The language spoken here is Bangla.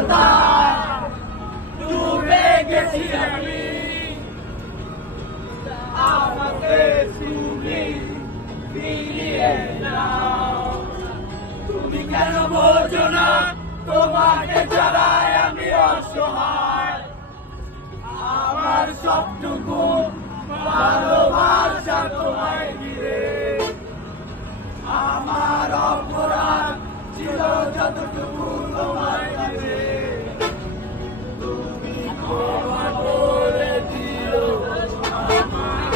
অন্ধকার ডুবে গেছি আমি, আমাকে তুমি ফিরিয়ে নাও। তুমি কেন বোঝো না তোমাকে ছাড়াই আমি অসহায়, আমার সবটুকু ভালোবাসা তোমায় ঘিরে। আমার অপরাধ ছিল যতটুকু তোমায় ঘিরে, তুমি ক্ষমা করে দিও আমায়।